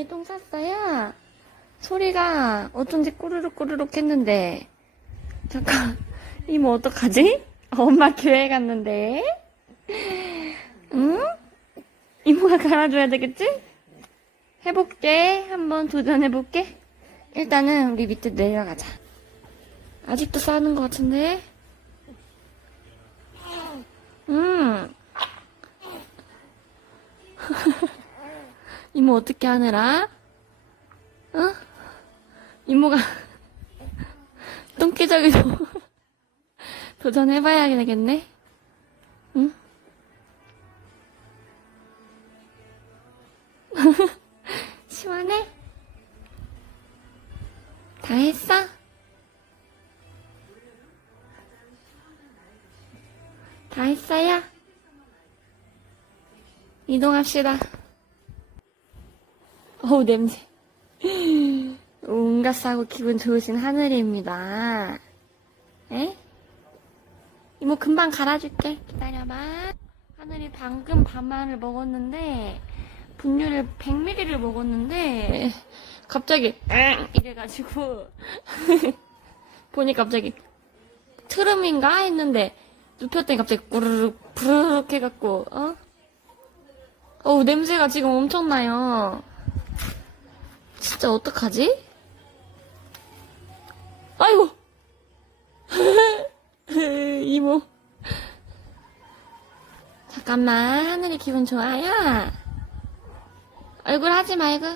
하늘이 똥 쌌어요? 소리가 어쩐지 꾸르륵 꾸르륵 했는데. 잠깐, 이모 어떡하지? 엄마 교회 갔는데. 응? 이모가 갈아줘야 되겠지? 해볼게. 한번 도전해볼게. 일단은 우리 밑에 내려가자. 아직도 싸는 것 같은데? 음. 이모 어떻게 하느라? 어? 이모가 똥기저귀 도 도전해봐야 되겠네. 응? 시원해? 다 했어? 다 했어요? 이동합시다. 어우, 냄새. 온갖 싸고 기분 좋으신 하늘입니다. 에? 이모 금방 갈아줄게. 기다려봐. 하늘이 방금 반만을 먹었는데, 분유를 100ml를 먹었는데, 갑자기, 응! 이래가지고, 보니 갑자기, 트름인가? 했는데, 눕혔더니 갑자기 꾸르륵, 부르륵 해갖고, 어? 어우, 냄새가 지금 엄청나요. 진짜 어떡하지? 아이고! 이모. 잠깐만, 하늘이 기분 좋아요? 얼굴 하지 말고.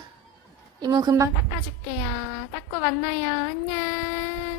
이모 금방 닦아줄게요. 닦고 만나요. 안녕.